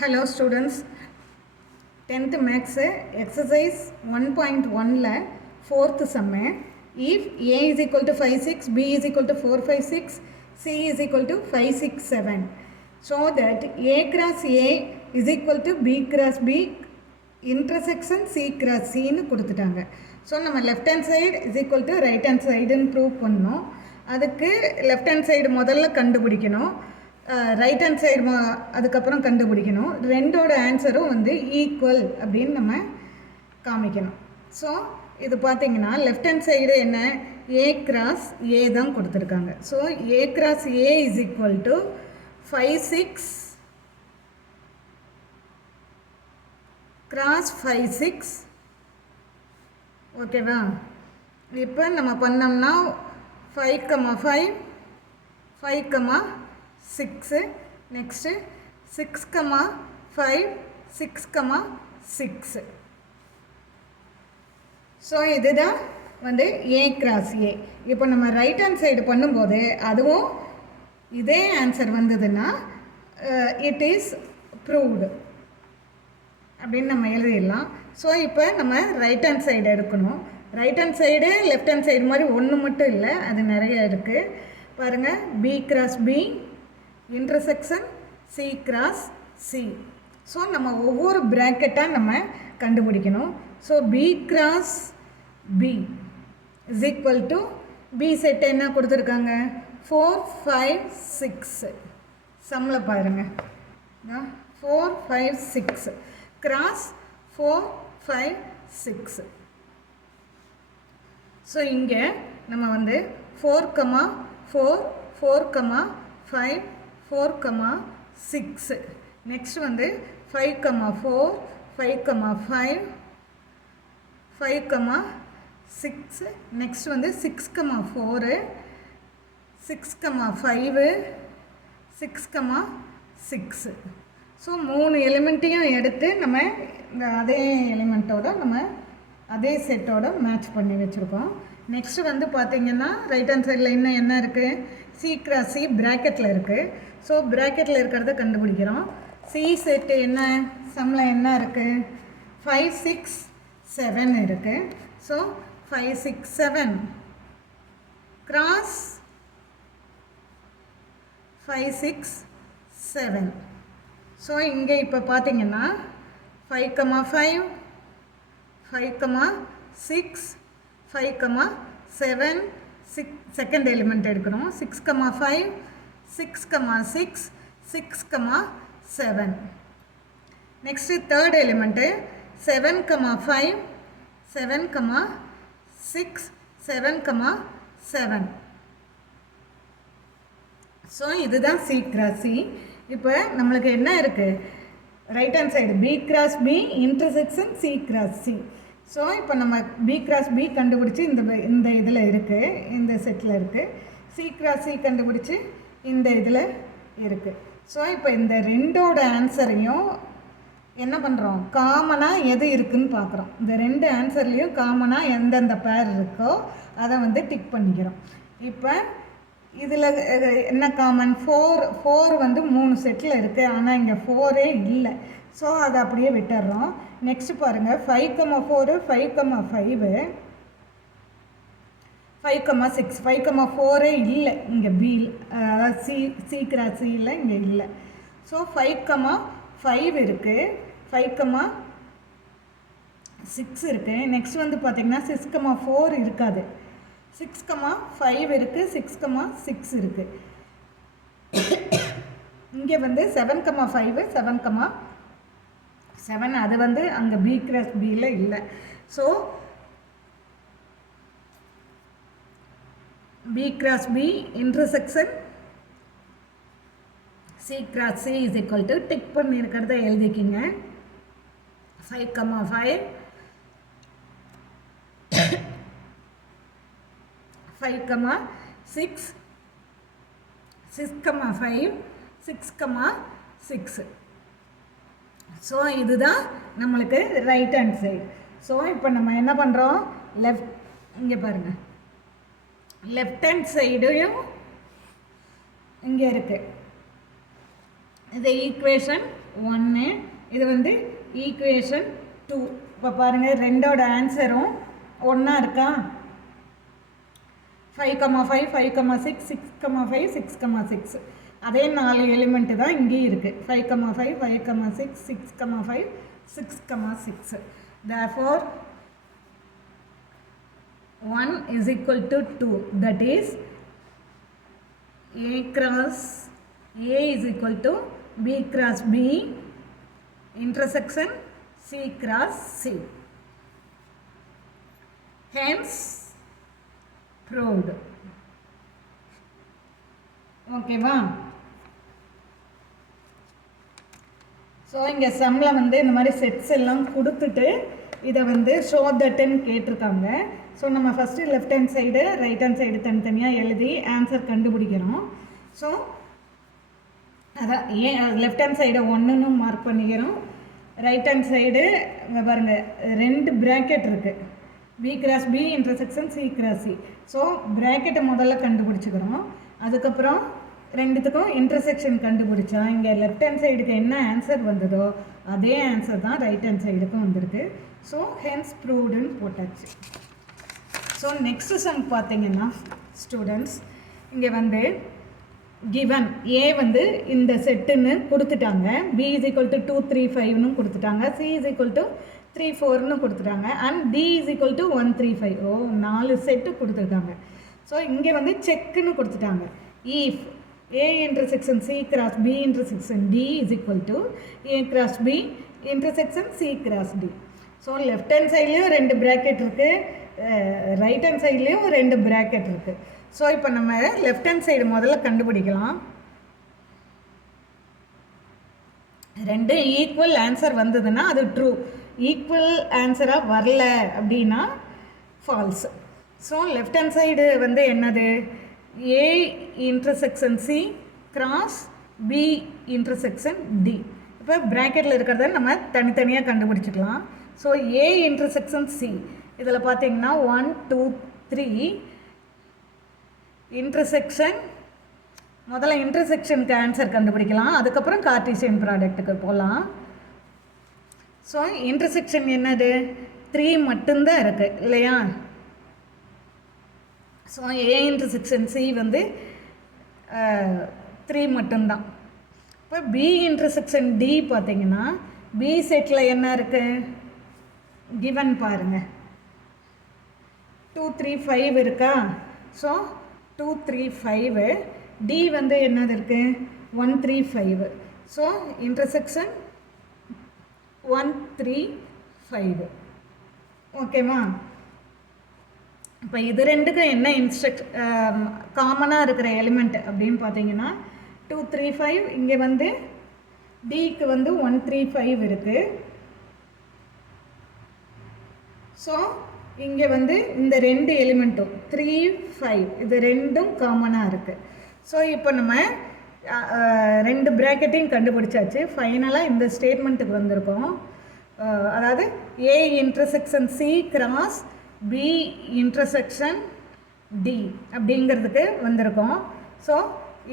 Hello students, 10th maths exercise 1.1 la 4th sum. If a is equal to 5 6, b is equal to 4 5 6, c is equal to 5 6 7, so that a cross a is equal to b cross b intersection c cross c னு கொடுத்துட்டாங்க. So நம்ம left hand side is equal to right hand சைடுன்னு prove பண்ணோம். அதுக்கு left hand side முதல்ல கண்டுபிடிக்கணும், right hand side அதுக்கப்புறம் கண்டுபிடிக்கணும். ரெண்டோட ஆன்சரும் வந்து ஈக்குவல் அப்படின்னு நம்ம காமிக்கணும். ஸோ இது பார்த்திங்கன்னா லெஃப்ட் ஹேண்ட் சைடு என்ன, ஏ கிராஸ் ஏ தான் கொடுத்துருக்காங்க. So A cross A is equal to 5 6 cross 5 6. ஓகேவா? இப்போ நம்ம பண்ணோம்னா 5 5 5 6, நெக்ஸ்ட்டு 6 5 6 6. ஸோ இதுதான் வந்து ஏ கிராஸ் ஏ. இப்போ நம்ம ரைட் ஹேண்ட் சைடு பண்ணும்போது அதுவும் இதே ஆன்சர் வந்ததுன்னா இட் இஸ் ப்ரூவ்டு அப்படின்னு நம்ம எழுதிடலாம். ஸோ இப்போ நம்ம ரைட் ஹேண்ட் சைடு எடுக்கணும். Right hand side left hand side மாதிரி ஒன்று மட்டும் இல்லை, அது நிறைய இருக்குது. பாருங்கள், B cross B intersection C cross C. So நம்ம ஒவ்வொரு ப்ராக்கெட்டாக நம்ம கண்டுபிடிக்கணும். So B cross B is equal to B set என்ன கொடுத்துருக்காங்க, 4 5 6. சம்மில் பாருங்கள், 4 5 6 கிராஸ் 4 5 6. ஸோ இங்கே நம்ம வந்து 4 4 4 5 4 6. நெக்ஸ்ட் வந்து 5 4 5 5 5 6. நெக்ஸ்ட் வந்து 6 4 6 5 6 6. ஸோ 3 எலிமெண்ட்டையும் எடுத்து நம்ம இந்த அதே எலிமெண்ட்டோட நம்ம அதே செட்டோட மேட்ச் பண்ணி வச்சுருக்கோம். நெக்ஸ்ட்டு வந்து பார்த்திங்கன்னா ரைட் ஹேண்ட் சைடில் இன்னும் என்ன இருக்குது, சி கிராஸ் சி ப்ராக்கெட்டில் இருக்குது. ஸோ ப்ராக்கெட்டில் இருக்கிறத கண்டுபிடிக்கிறோம். சி செட்டு என்ன, சம்மில் என்ன இருக்குது, 5 6 7 இருக்குது. So 5 6 7 cross 5 6 7. ஸோ இங்கே இப்போ பார்த்திங்கன்னா 5 5 5 6 5 7 6 செகண்ட் எலிமெண்ட் எடுக்கணும். 6 5 6 6 6 7. Next third element 7 5 7 6 7 7. ஸோ இதுதான் சி கிராஸ் சி. இப்போ நம்மளுக்கு என்ன இருக்குது, right hand side B cross B intersection C cross C. So இப்போ நம்ம பி கிராஸ் பி கண்டுபிடிச்சி இந்த இதில் இருக்குது, இந்த செட்டில் இருக்குது. சி கிராஸ் சி கண்டுபிடிச்சி இந்த இதில் இருக்குது. ஸோ இப்போ இந்த ரெண்டோட ஆன்சரையும் என்ன பண்ணுறோம், காமனாக எது இருக்குதுன்னு பார்க்குறோம். இந்த ரெண்டு ஆன்சர்லேயும் காமனாக எந்தெந்த பேர் இருக்கோ அதை வந்து டிக் பண்ணிக்கிறோம். இப்போ இதில் என்ன காமன், 4 வந்து 3 செட்டில் இருக்குது, ஆனால் இங்கே 4 இல்லை. ஸோ அதை அப்படியே விட்டுடுறோம். நெக்ஸ்ட் பாருங்கள், 5 4 5 5 5 6 5 4 இல்லை இங்கே பி, அதாவது சி கிராஸ் சி இல்லை, இங்கே இல்லை. ஸோ 5 5 இருக்குது, 5 6 இருக்குது. நெக்ஸ்ட் வந்து பார்த்திங்கன்னா 6 4 இருக்காது, 6 5 இருக்குது, 6 6 இருக்குது. இங்கே வந்து 7 5 7 7, அது வந்து அங்கே பி கிராஸ் பியில் இல்லை. So B cross B intersection C cross C is equal to tick பண்ணியிருக்கிறத எழுதிக்கிங்க. 5 5 5 6 6 5 6 6. ஸோ இதுதான் நம்மளுக்கு ரைட் ஹேண்ட் சைடு. ஸோ இப்போ நம்ம என்ன பண்ணுறோம், இங்கே பாருங்கள், லெஃப்ட் ஹேண்ட் சைடையும் இங்கே இருக்குது. The equation 1. இது வந்து ஈக்குவேஷன் 2. இப்போ பாருங்கள் ரெண்டோட ஆன்சரும் ஒன்றா இருக்கா? 5,5 5,6 6,5 6,6 அதே 4 எலிமெண்ட்டு தான் இங்கேயும் இருக்குது. 5,5 5,6 6,5 6,6. therefore 1 is equal to 2. that is A cross A is equal to B cross B intersection C cross C. hence proved. ஓகேவா? ஸோ இங்கே சம்மில் வந்து இந்த மாதிரி செட்ஸ் எல்லாம் கொடுத்துட்டு இதை வந்து ஷோ தட்டுன்னு கேட்டிருக்காங்க. ஸோ நம்ம first left hand side right hand side தனித்தனியாக எழுதி ஆன்சர் கண்டுபிடிக்கிறோம். ஸோ அதான் லெஃப்ட் ஹேண்ட் சைடை 1ன்னு மார்க் பண்ணிக்கிறோம். ரைட் ஹேண்ட் சைடு இங்கே பாருங்கள் 2 ப்ராக்கெட் இருக்குது. B cross B intersection C cross C. So ப்ராக்கெட்டை முதல்ல கண்டுபிடிச்சிக்கிறோம். அதுக்கப்புறம் ரெண்டுத்துக்கும் இன்டர்செக்ஷன் கண்டுபிடிச்சா இங்கே லெஃப்ட் ஹேண்ட் சைடுக்கு என்ன ஆன்சர் வந்ததோ அதே ஆன்சர் தான் ரைட் ஹேண்ட் சைடுக்கும் வந்திருக்கு. ஸோ ஹென்ஸ் ப்ரூவ்டுன்னு போட்டாச்சு. ஸோ நெக்ஸ்ட் சம் பார்த்தீங்கன்னா ஸ்டூடெண்ட்ஸ் இங்கே வந்து கிவன் A வந்து இந்த செட்டுன்னு கொடுத்துட்டாங்க. B is equal to 2 3 5ன்னு கொடுத்துட்டாங்க. C is equal to 3 4ன்னு கொடுத்துட்டாங்க. And D is equal to 1 3 5. 4 set கொடுத்துருக்காங்க. ஸோ இங்கே வந்து செக்குன்னு கொடுத்துட்டாங்க. If A intersection C cross B intersection D is equal to A cross B intersection C cross D. So left hand சைட்லேயும் 2 bracket இருக்குது, right hand சைட்லேயும் 2 bracket இருக்குது. So இப்போ நம்ம லெஃப்ட் ஹேண்ட் சைடு முதல்ல கண்டுபிடிக்கலாம். 2 ஈக்குவல் ஆன்சர் வந்ததுன்னா அது ட்ரூ. ஈக்குவல் ஆன்சராக வரல அப்படின்னா false. So left hand side வந்து என்னது? A intersection C cross B intersection D. இப்போ ப்ராக்கெட்டில் இருக்கிறத நம்ம தனித்தனியாக கண்டுபிடிச்சிக்கலாம். ஸோ A intersection C இதில் பார்த்தீங்கன்னா 1 2 3 இன்டர்செக்ஷன். முதல்ல இன்டர்செக்ஷனுக்கு ஆன்சர் கண்டுபிடிக்கலாம். அதுக்கப்புறம் கார்ட்டீசியன் ப்ராடக்ட்டுக்கு போகலாம். ஸோ இன்டர்செக்ஷன் என்னது? 3 மட்டும்தான் இருக்குது இல்லையா? ஸோ A இன்டர்செக்ஷன் C வந்து 3 மட்டும்தான். இப்போ B இன்டர்செக்ஷன் D பார்த்தீங்கன்னா B செட்டில் என்ன இருக்குது? கிவன் பாருங்கள் 2 3 5 இருக்கா? ஸோ 2 3 5. D வந்து என்னது இருக்குது? 1 3 5. So intersection 1 3 5. ஓகேவா? இப்போ இது ரெண்டுக்கும் என்ன காமனாக இருக்கிற எலிமெண்ட் அப்படின்னு பார்த்தீங்கன்னா 2 3 5. இங்கே வந்து டிக்கு வந்து 1 3 5 இருக்குது. ஸோ இங்கே வந்து இந்த 2 எலிமெண்ட்டும் 3 5 இது ரெண்டும் காமனாக இருக்குது. ஸோ இப்போ நம்ம 2 ப்ராக்கெட்டையும் கண்டுபிடிச்சாச்சு. ஃபைனலாக இந்த ஸ்டேட்மெண்ட்டுக்கு வந்திருக்கோம். அதாவது A intersection C cross B intersection D அப்படிங்கிறதுக்கு வந்திருக்கோம். ஸோ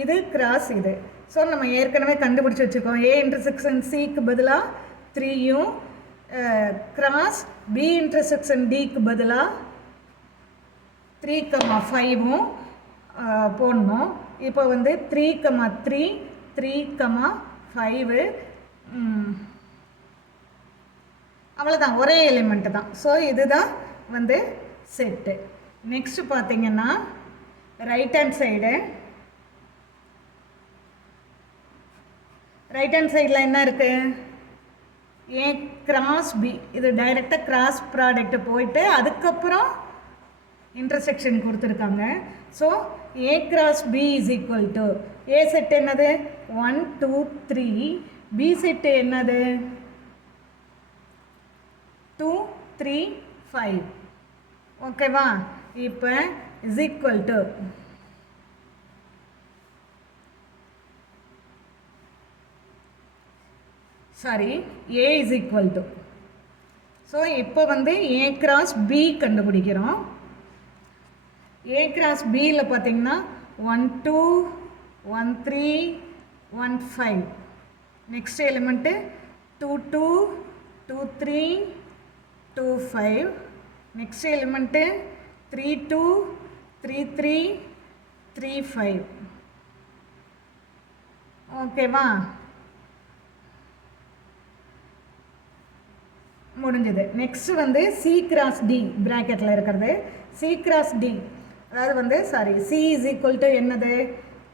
இது கிராஸ் இது. ஸோ நம்ம ஏற்கனவே கண்டுபிடிச்சி வச்சுருக்கோம். A இன்டர்செக்ஷன் Cக்கு பதிலாக 3யும் கிராஸ் B இன்டர்செக்ஷன் Dக்கு பதிலாக 3,5ம் போடணும். இப்போ வந்து 3,3 3,5 அவ்வளோதான், ஒரே எலிமெண்ட்டு தான். ஸோ இதுதான் வந்து செட்டு. நெக்ஸ்ட் பார்த்தீங்கன்னா ரைட் ஹேண்ட் சைடில் என்ன இருக்குது? A cross B. இது டைரெக்டாக கிராஸ் ப்ராடக்ட் போயிட்டு அதுக்கப்புறம் இன்டர்செக்ஷன் கொடுத்துருக்காங்க. So A cross B is equal to A set என்னது? 1 2 3. B செட்டு என்னது? 2 3 5. ஓகேவா? இப்போ is equal to A is equal to. So இப்போ வந்து A கிராஸ் B கண்டுபிடிக்கிறோம். A கிராஸ் Bயில் பார்த்தீங்கன்னா 1 2 1 3 1 5. Next element 2 2 2 3 2 5. Next element 3 2 3 3 3 5. ஓகேவா? முடிஞ்சது. நெக்ஸ்ட் வந்து C cross D ப்ராக்கெட்டில் இருக்கிறது. C cross D அதாவது வந்து C இஸ் ஈக்குவல் டு என்னது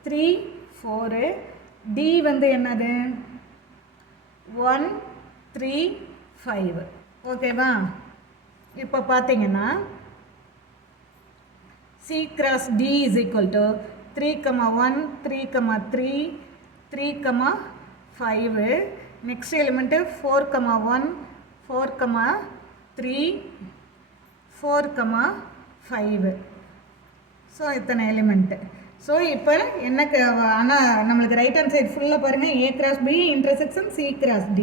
3 4. D வந்து என்னது 1 3 5. ஓகேவா? இப்போ பார்த்தீங்கன்னா C cross D is equal to 3, 1, 3, 3, 3, 5. Next element 4, 1, 4, 3, 4, 5. So இத்தனை எலிமெண்ட்டு. ஸோ இப்போ என்ன ஆனால் நம்மளுக்கு ரைட் ஹேண்ட் சைடு ஃபுல்லாக பாருங்கள் A cross B intersection C cross D.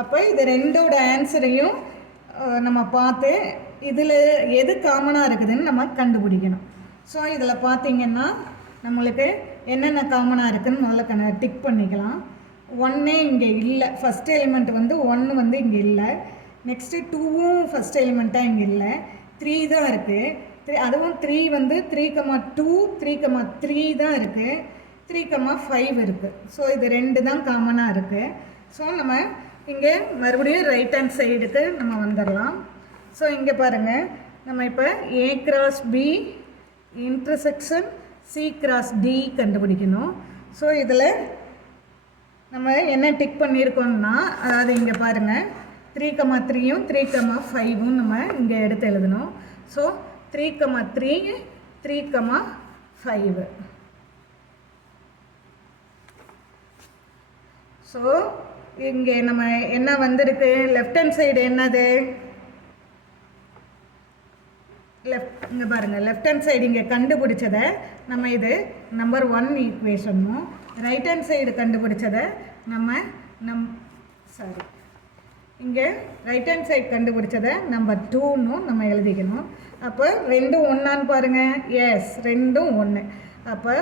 அப்போ இது ரெண்டோட ஆன்சரையும் நம்ம பார்த்து இதில் எது காமனாக இருக்குதுன்னு நம்ம கண்டுபிடிக்கணும். ஸோ இதில் பார்த்தீங்கன்னா நம்மளுக்கு என்னென்ன காமனாக இருக்குதுன்னு முதல்ல டிக் பண்ணிக்கலாம். 1 இங்கே இல்லை, ஃபஸ்ட் எலிமெண்ட் வந்து 1 வந்து இங்கே இல்லை. நெக்ஸ்ட்டு 2வும் ஃபஸ்ட் எலிமெண்ட்டாக இங்கே இல்லை, 3 தான் இருக்குது. அதுவும் 3 வந்து 3, 2 3, 3 தான் இருக்குது, 3, 5 இருக்குது. ஸோ இது 2 தான் காமனாக இருக்குது. ஸோ நம்ம இங்கே மறுபடியும் ரைட் ஹேண்ட் சைடுக்கு நம்ம வந்துடலாம். ஸோ இங்கே பாருங்கள், நம்ம இப்போ A cross B intersection C cross D கண்டுபிடிக்கணும். ஸோ இதில் நம்ம என்ன டிக் பண்ணியிருக்கோம்னா, அதாவது இங்கே பாருங்கள் 3, 3யும் 3, 5ம் நம்ம இங்கே எடுத்து எழுதணும். ஸோ 3, 3, 3, 5. ஸோ இங்கே நம்ம என்ன வந்திருக்கு, லெஃப்ட் ஹேண்ட் சைடு என்னது இங்கே பாருங்கள், லெஃப்ட் ஹேண்ட் சைடு இங்கே கண்டுபிடிச்சதை நம்ம இது நம்பர் 1 ஈக்குவேஷனும், ரைட் ஹேண்ட் சைடு கண்டுபிடிச்சதை நம்ம இங்கே ரைட் ஹேண்ட் சைடு கண்டுபிடிச்சதை நம்பர் 2ன்னு நம்ம எழுதிக்கணும். அப்போ ரெண்டும் ஒன்றான்னு பாருங்கள். எஸ், ரெண்டும் 1. அப்போ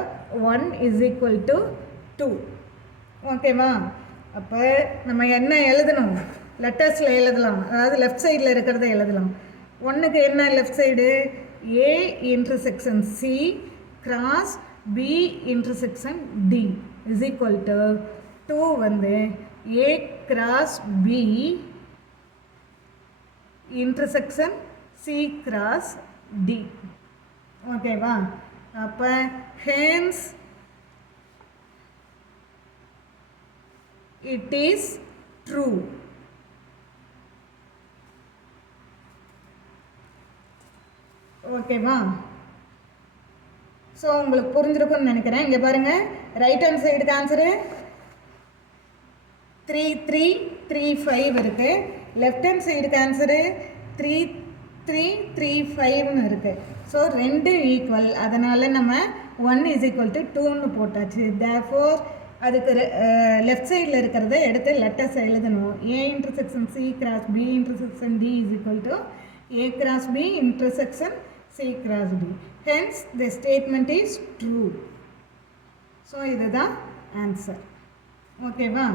1 இஸ் ஈக்குவல் டு 2. ஓகேவா? அப்போ நம்ம என்ன எழுதணும், லெட்டர்ஸில் எழுதலாம், அதாவது லெஃப்ட் சைடில் இருக்கிறத எழுதலாம். 1க்கு என்ன left side A intersection C cross B intersection D is equal to 2 வந்து A cross B intersection C cross D. ஓகேவா? அப்போ ஹென்ஸ் it is true. ஓகேவா? ஸோ உங்களுக்கு புரிஞ்சிருக்குன்னு நினைக்கிறேன். இங்கே பாருங்கள், ரைட் ஹேண்ட் சைடுக்கு ஆன்சரு 3 3 3 5 இருக்குது. லெஃப்ட் ஹேண்ட் சைடுக்கு ஆன்சரு 3 3 3 5ன்னு இருக்குது. ஸோ 2 ஈக்குவல், அதனால் நம்ம 1 இஸ் ஈக்குவல் டு 2ன்னு போட்டாச்சு. தேர்ஃபோர் அதுக்கு லெஃப்ட் சைடில் இருக்கிறத எடுத்து லெட்டர்ஸ் எழுதணும். A intersection C cross B intersection D is equal to A cross B intersection C cross D. Hence the statement is true. So இதுதான் answer. ஓகேவா?